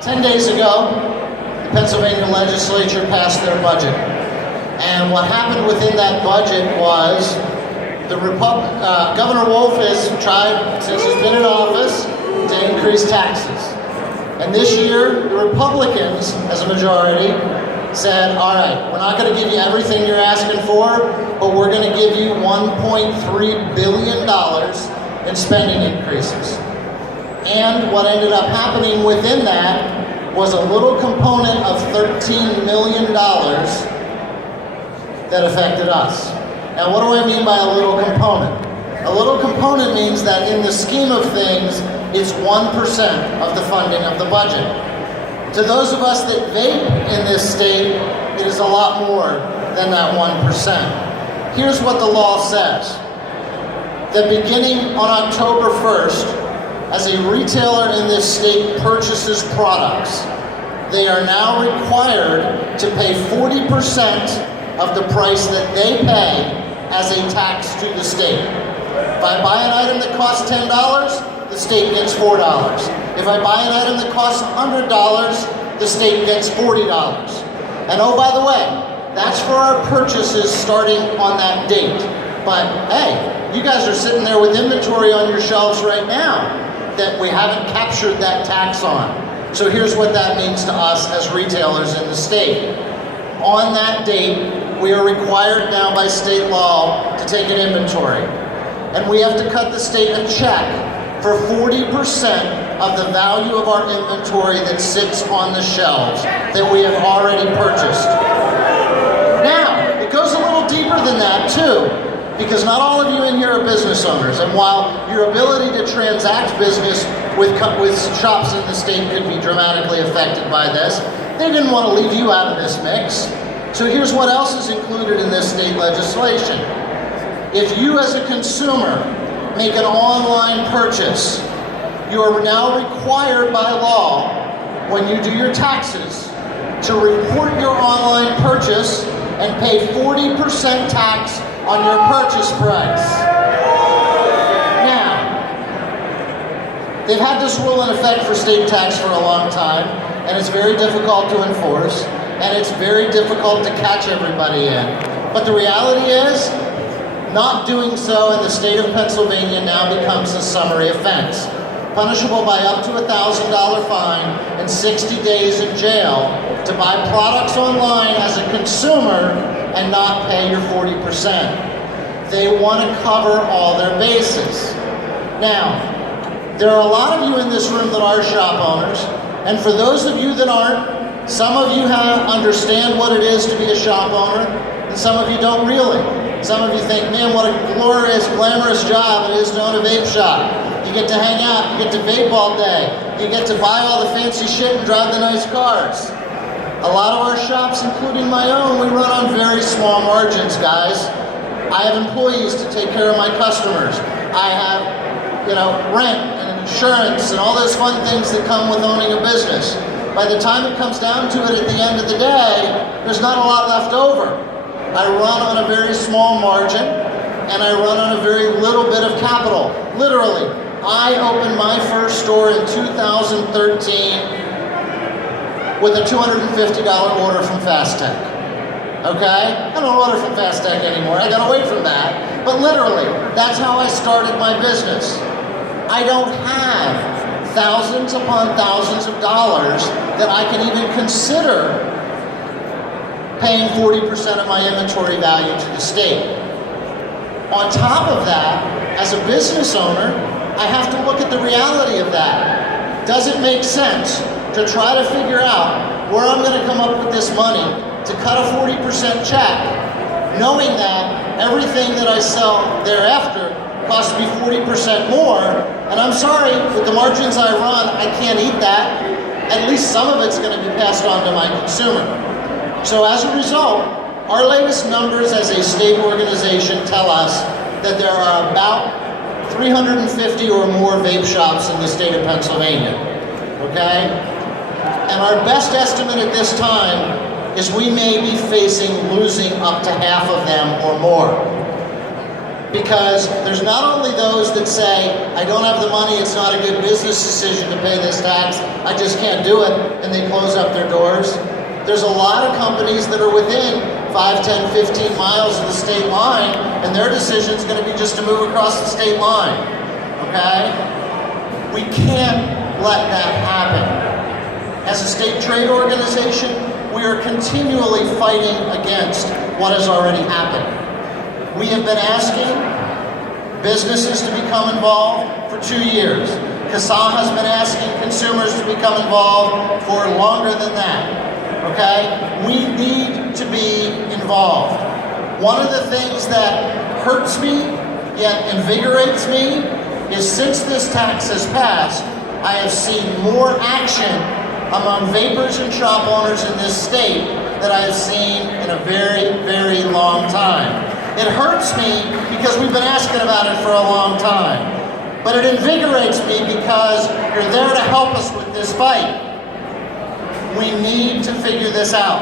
10 days ago, the Pennsylvania legislature passed their budget. And what happened within that budget was Governor Wolf has tried, since he's been in office, to increase taxes. And this year, the Republicans, as a majority, said, all right, we're not going to give you everything you're asking for, but we're going to give you $1.3 billion in spending increases. And what ended up happening within that was a little component of $13 million that affected us. Now, what do I mean by a little component? A little component means that in the scheme of things, it's 1% of the funding of the budget. To those of us that vape in this state, it is a lot more than that 1%. Here's what the law says. That beginning on October 1st, as a retailer in this state purchases products, they are now required to pay 40% of the price that they pay as a tax to the state. If I buy an item that costs $10, the state gets $4. If I buy an item that costs $100, the state gets $40. And oh, by the way, that's for our purchases starting on that date. But hey, you guys are sitting there with inventory on your shelves right now that we haven't captured that tax on. So here's what that means to us as retailers in the state. On that date, we are required now by state law to take an inventory. And we have to cut the state a check for 40% of the value of our inventory that sits on the shelves that we have already purchased. Now, it goes a little deeper than that too, because not all of you in here are business owners, and while your ability to transact business with shops in the state could be dramatically affected by this, they didn't want to leave you out of this mix. So here's what else is included in this state legislation. If you as a consumer make an online purchase, you are now required by law, when you do your taxes, to report your online purchase and pay 40% tax on your purchase price. Now, they've had this rule in effect for state tax for a long time, and it's very difficult to enforce, and it's very difficult to catch everybody in. But the reality is, not doing so in the state of Pennsylvania now becomes a summary offense, punishable by up to a $1,000 fine and 60 days in jail to buy products online as a consumer and not pay your 40%. They want to cover all their bases. Now, there are a lot of you in this room that are shop owners, and for those of you that aren't, some of you understand what it is to be a shop owner, and some of you don't really. Some of you think, man, what a glorious, glamorous job it is to own a vape shop. You get to hang out, you get to vape all day, you get to buy all the fancy shit and drive the nice cars. A lot of our shops, including my own, we run on very small margins, guys. I have employees to take care of my customers. I have, rent and insurance and all those fun things that come with owning a business. By the time it comes down to it at the end of the day, there's not a lot left over. I run on a very small margin, and I run on a very little bit of capital. Literally, I opened my first store in 2013 with a $250 order from Fast Tech. Okay? I don't order from Fast Tech anymore. I got away from that. But literally, that's how I started my business. I don't have thousands upon thousands of dollars that I can even consider paying 40% of my inventory value to the state. On top of that, as a business owner, I have to look at the reality of that. Does it make sense to try to figure out where I'm going to come up with this money to cut a 40% check, knowing that everything that I sell thereafter costs me 40% more, and I'm sorry, with the margins I run, I can't eat that. At least some of it's going to be passed on to my consumer. So as a result, our latest numbers as a state organization tell us that there are about 350 or more vape shops in the state of Pennsylvania, okay? And our best estimate at this time is we may be facing losing up to half of them or more. Because there's not only those that say, I don't have the money, it's not a good business decision to pay this tax, I just can't do it, and they close up their doors. There's a lot of companies that are within 5, 10, 15 miles of the state line, and their decision is going to be just to move across the state line, okay? We can't let that happen. As a state trade organization, we are continually fighting against what has already happened. We have been asking businesses to become involved for 2 years. CASA has been asking consumers to become involved for longer than that. Okay? We need to be involved. One of the things that hurts me, yet invigorates me, is since this tax has passed, I have seen more action among vapors and shop owners in this state that I have seen in a very, very long time. It hurts me because we've been asking about it for a long time. But it invigorates me because you're there to help us with this fight. We need to figure this out.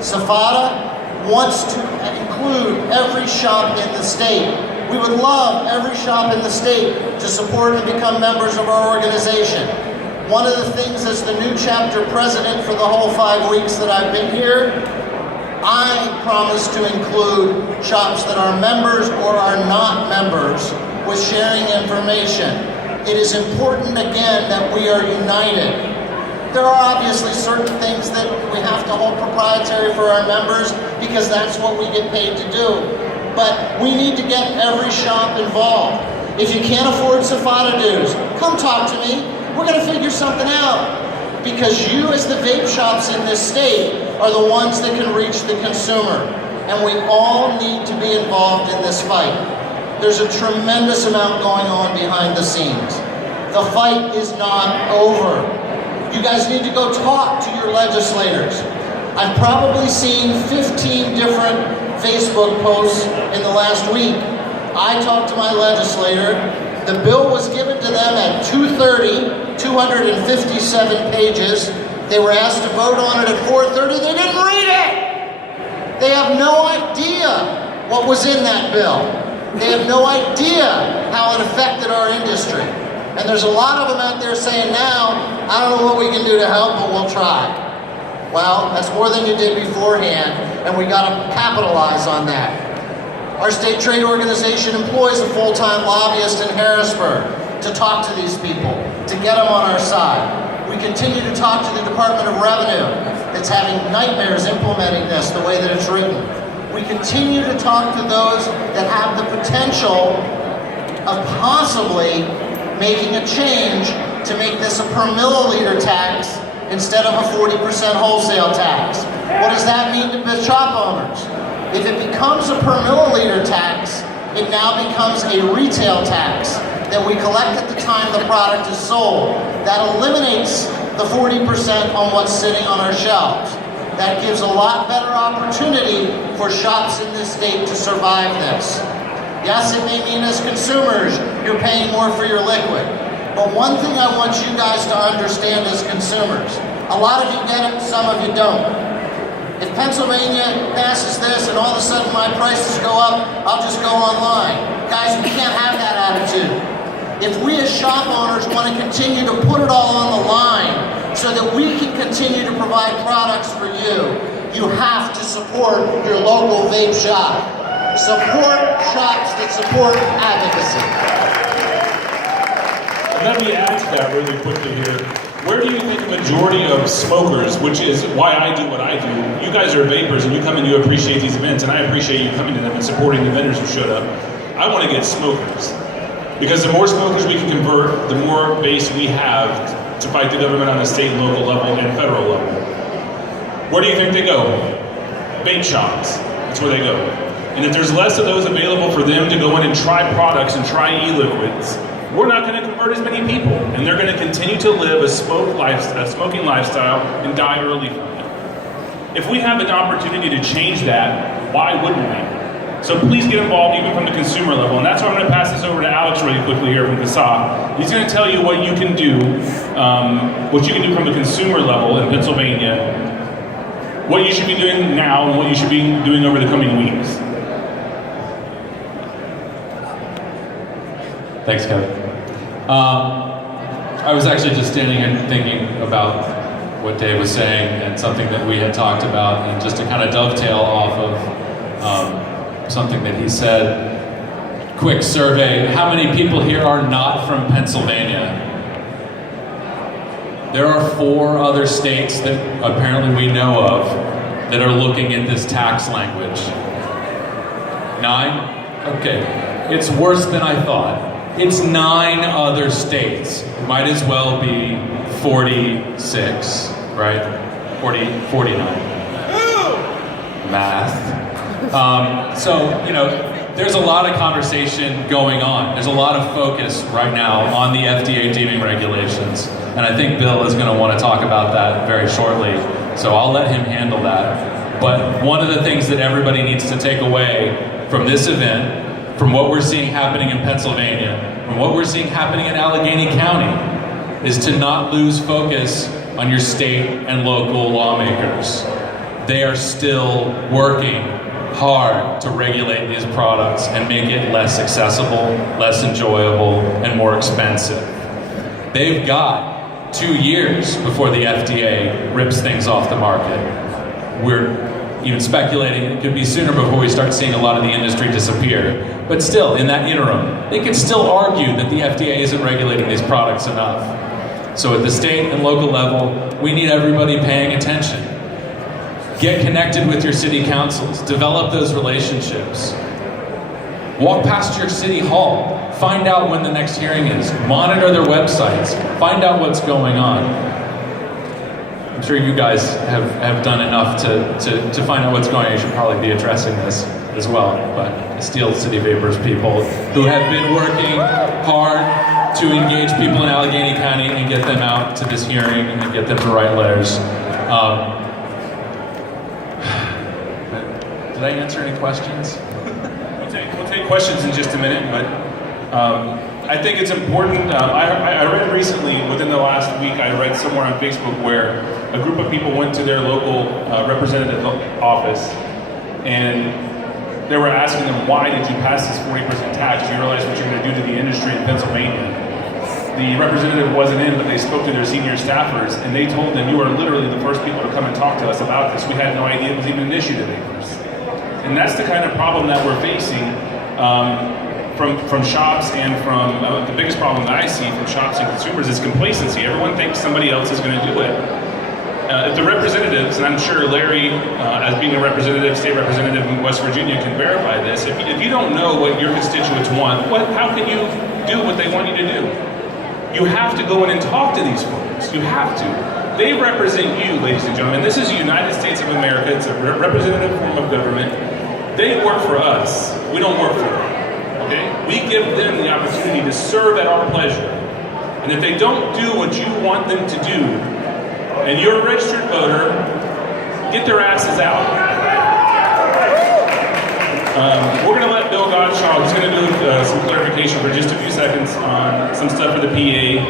SFATA wants to include every shop in the state. We would love every shop in the state to support and become members of our organization. One of the things as the new chapter president for the whole 5 weeks that I've been here, I promise to include shops that are members or are not members with sharing information. It is important, again, that we are united. There are obviously certain things that we have to hold proprietary for our members because that's what we get paid to do. But we need to get every shop involved. If you can't afford SFATA dues, come talk to me. We're going to figure something out. Because you, as the vape shops in this state, are the ones that can reach the consumer. And we all need to be involved in this fight. There's a tremendous amount going on behind the scenes. The fight is not over. You guys need to go talk to your legislators. I've probably seen 15 different Facebook posts in the last week. I talked to my legislator. The bill was given to them at 2:30, 257 pages. They were asked to vote on it at 4:30. They didn't read it. They have no idea what was in that bill. They have no idea how it affected our industry. And there's a lot of them out there saying now, I don't know what we can do to help, but we'll try. Well, that's more than you did beforehand, and we got to capitalize on that. Our state trade organization employs a full-time lobbyist in Harrisburg to talk to these people, to get them on our side. We continue to talk to the Department of Revenue that's having nightmares implementing this the way that it's written. We continue to talk to those that have the potential of possibly making a change to make this a per milliliter tax instead of a 40% wholesale tax. What does that mean to the shop owners? If it becomes a per milliliter tax, it now becomes a retail tax that we collect at the time the product is sold. That eliminates the 40% on what's sitting on our shelves. That gives a lot better opportunity for shops in this state to survive this. Yes, it may mean as consumers, you're paying more for your liquid. But one thing I want you guys to understand as consumers, a lot of you get it, some of you don't. If Pennsylvania passes this and all of a sudden my prices go up, I'll just go online. Guys, we can't have that attitude. If we as shop owners want to continue to put it all on the line so that we can continue to provide products for you, you have to support your local vape shop. Support shops that support advocacy. Let me add to that really quickly here. Where do you think the majority of smokers, which is why I do what I do, you guys are vapors and you come and you appreciate these events, and I appreciate you coming to them and supporting the vendors who showed up. I want to get smokers. Because the more smokers we can convert, the more base we have to fight the government on the state and local level and federal level. Where do you think they go? Vape shops. That's where they go. And if there's less of those available for them to go in and try products and try e-liquids, we're not going to convert as many people. And they're going to continue to live a smoking lifestyle and die early from it. If we have an opportunity to change that, why wouldn't we? So please get involved even from the consumer level. And that's why I'm going to pass this over to Alex really quickly here from CASA. He's going to tell you what you can do, from the consumer level in Pennsylvania, what you should be doing now and what you should be doing over the coming weeks. Thanks, Kevin. I was actually just standing here thinking about what Dave was saying and something that we had talked about, and just to kind of dovetail off of something that he said. Quick survey, how many people here are not from Pennsylvania? There are 4 other states that apparently we know of that are looking at this tax language. 9? Okay, it's worse than I thought. It's 9 other states. It might as well be 46, right? 49. Math. So, you know, there's a lot of conversation going on. There's a lot of focus right now on the FDA deeming regulations. And I think Bill is going to want to talk about that very shortly. So I'll let him handle that. But one of the things that everybody needs to take away from this event, from what we're seeing happening in Pennsylvania, from what we're seeing happening in Allegheny County, is to not lose focus on your state and local lawmakers. They are still working hard to regulate these products and make it less accessible, less enjoyable, and more expensive. They've got 2 years before the FDA rips things off the market. We're even speculating it could be sooner before we start seeing a lot of the industry disappear. But still, in that interim, they can still argue that the FDA isn't regulating these products enough. So at the state and local level, we need everybody paying attention. Get connected with your city councils, develop those relationships. Walk past your city hall, find out when the next hearing is, monitor their websites, find out what's going on. I'm sure you guys have done enough to find out what's going on. You should probably be addressing this as well, but Steel City Vapors people who have been working hard to engage people in Allegheny County and get them out to this hearing and get them to write letters. Did I answer any questions? We'll take questions in just a minute, but I think it's important. I read recently, within the last week, I read somewhere on Facebook where a group of people went to their local representative office and they were asking them, why did you pass this 40% tax? Do you realize what you're going to do to the industry in Pennsylvania? The representative wasn't in, but they spoke to their senior staffers and they told them, you are literally the first people to come and talk to us about this. We had no idea it was even an issue to vapers. And that's the kind of problem that we're facing from shops and from the biggest problem that I see from shops and consumers is complacency. Everyone thinks somebody else is going to do it. If the representatives, and I'm sure Larry, as being a representative, state representative in West Virginia, can verify this, if you don't know what your constituents want, how can you do what they want you to do? You have to go in and talk to these folks. You have to. They represent you, ladies and gentlemen. This is the United States of America. It's a representative form of government. They work for us. We don't work for them. Okay? We give them the opportunity to serve at our pleasure. And if they don't do what you want them to do, and you're a registered voter, get their asses out. We're going to let Bill Gottschalk, he's going to do some clarification for just a few seconds on some stuff for the PA.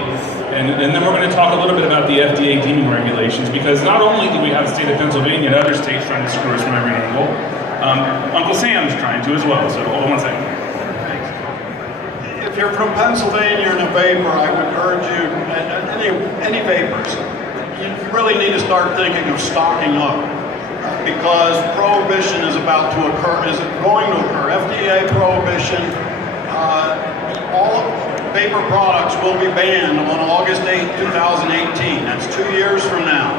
And then we're going to talk a little bit about the FDA deeming regulations, because not only do we have the state of Pennsylvania and other states trying to screw us from every angle, Uncle Sam's trying to as well. So hold on one second. If you're from Pennsylvania and a vapor, I would urge you, any vapors, you really need to start thinking of stocking up, because prohibition is about to occur. Is it going to occur? FDA prohibition. All vapor products will be banned on August 8, 2018. That's 2 years from now.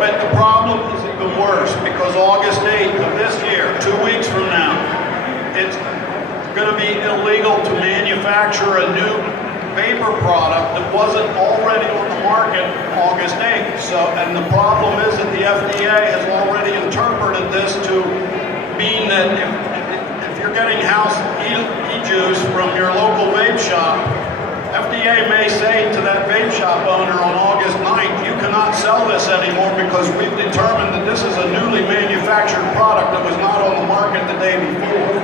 But the problem is even worse, because August 8th of this year, 2 weeks from now, it's going to be illegal to manufacture a new vapor product that wasn't already on the market August 8th. And the problem is that the FDA has already interpreted this to mean that if you're getting house e-juice from your local vape shop, FDA may say to that vape shop owner on August 9th, you cannot sell this anymore because we've determined that this is a newly manufactured product that was not on the market the day before.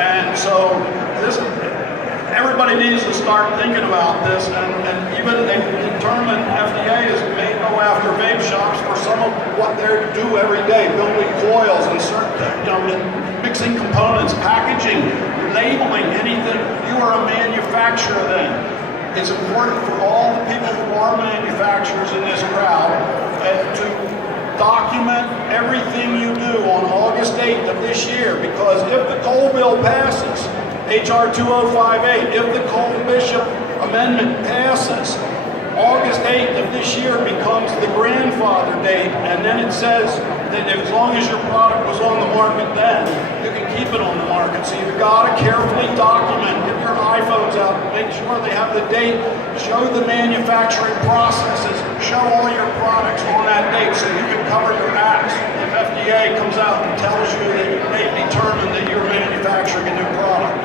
And so everybody needs to start thinking about this, and even they determined FDA may go after vape shops for some of what they do every day, building coils and certain, mixing components, packaging. labeling anything. You are a manufacturer then. It's important for all the people who are manufacturers in this crowd to document everything you do on August 8th of this year, because if the coal bill passes, H.R. 2058, if the Coal Bishop Amendment passes, August 8th of this year becomes the grandfather date, and then it says that as long as your product was on the market then, you can keep it on the market. So you've got to carefully document, get your iPhones out, make sure they have the date, show the manufacturing processes, show all your products on that date so you can cover your ass. If FDA comes out and tells you that you may determine that you're manufacturing a new product.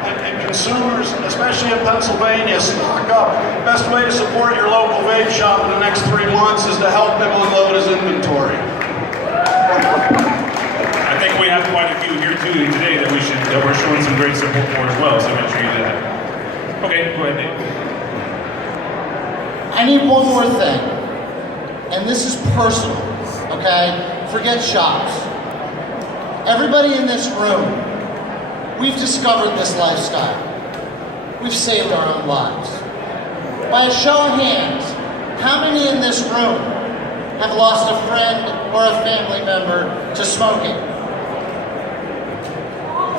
And consumers, especially in Pennsylvania, stock up. Best way to support your local vape shop in the next 3 months is to help him unload his inventory. I think we have quite a few here too today that we're showing some great support for as well, so make sure you do that. Okay, go ahead, Dave. I need one more thing, and this is personal, okay? Forget shops. Everybody in this room, we've discovered this lifestyle. We've saved our own lives. By a show of hands, how many in this room have lost a friend or a family member to smoking?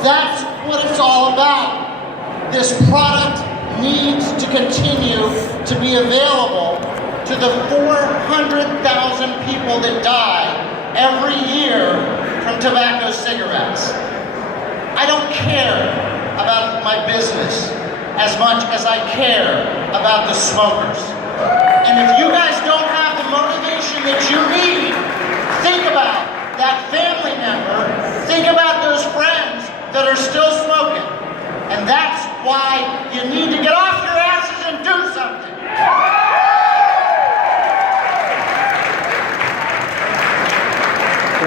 That's what it's all about. This product needs to continue to be available to the 400,000 people that die every year from tobacco cigarettes. I don't care about my business as much as I care about the smokers. And if you guys don't have the motivation that you need, think about that family member, think about those friends that are still smoking. And that's why you need to get off your asses and do something.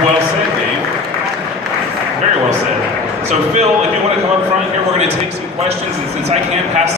Well said, Dave. Very well said. So Phil, if you want to come up front here, we're going to take some questions, and since I can't pass